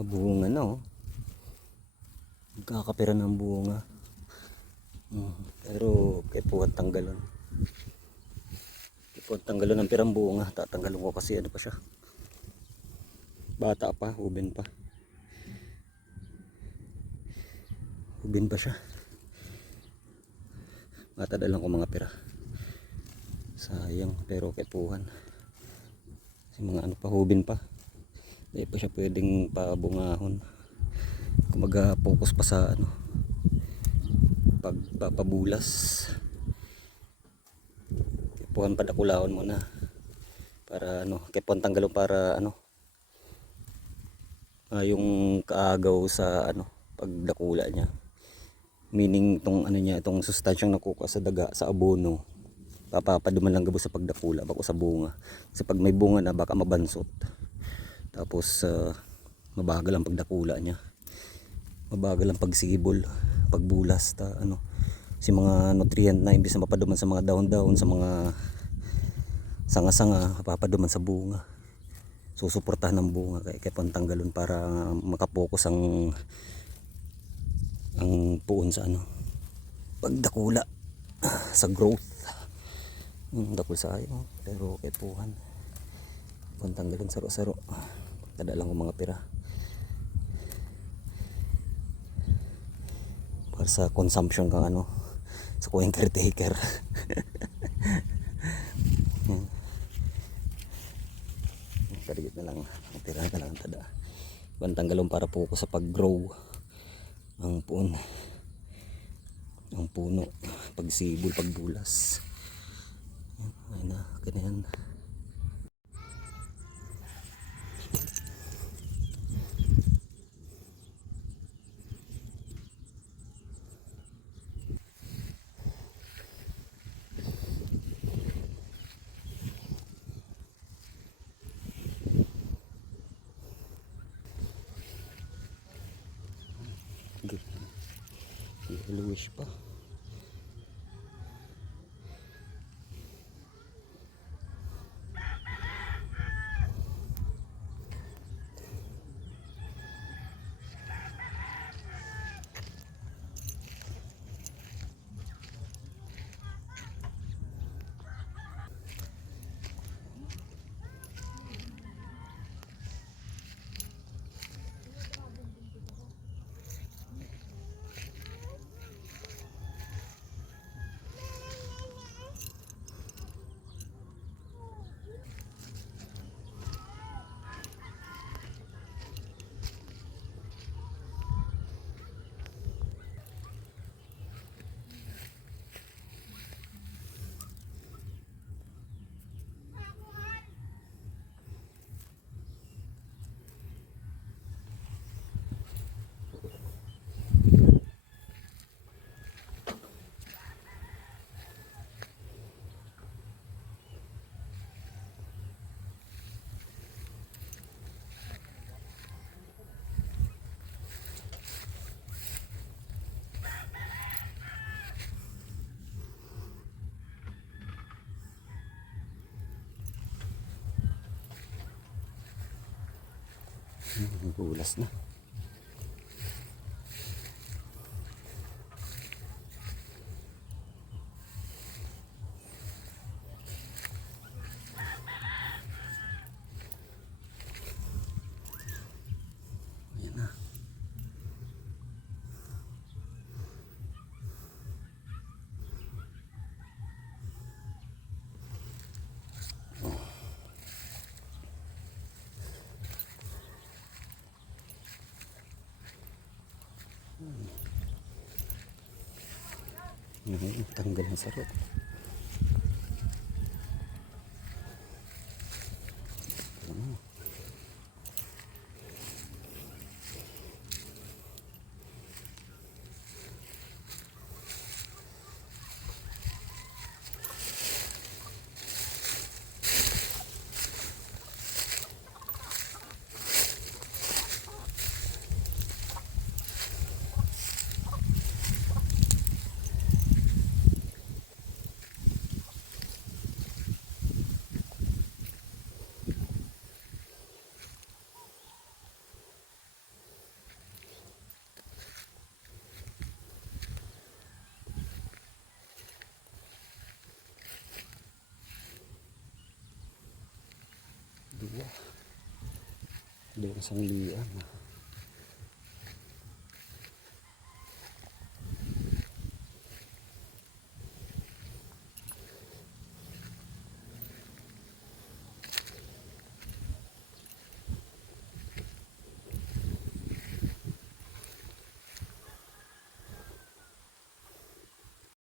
Bunga na oh. Magkakapira ng bunga. Pero kaipuhan tanggalon. Kaipuhan tanggalon ng pirang bunga. Tatanggalon ko kasi ano pa siya. Bata pa, ubin pa. Ubin pa siya. Matadalan ko mga pira. Sayang, pero kaipuhan. Kasi mga ano pa, ubin pa. Hindi pa siya pwedeng pabungahon. Kumaga focus pa sa ano, pagpapabulas. Kipuhan padakulahon muna para ano, kipuhan tanggalon para ano, yung kaagaw sa ano, pagdakula niya. Meaning itong ano niya, itong sustansyang nakuha sa daga, sa abono, papaduman lang gabo sa pagdakula bako sa bunga. Kasi pag may bunga na baka mabansot. Tapos mabagal ang pagdakula niya. Mabagal ang pagsibol, pagbulas ta ano. Si mga nutrient na imbis na mapaduman sa mga dahon-dahon, sa mga sanga-sanga, papaduman sa bunga. Susuportahan ng bunga kaya pantanggalon para makapokus ang puon sa ano, pagdakula, sa growth. Dakul sa ayo pero kaipuhan. Pantanggalon saro-saro. Tadalang ko mga pira. Para sa consumption kang ano, sa kuwing caretaker. Kaligit na lang ang tira na lang tada. Pantanggalon para po sa pag-grow ang puno, pagsibol, pagbulas. Ayun na, ganyan. Yellowish pa. Bulas na. Ayan na. Tanggal na sarap. Doon sa lian.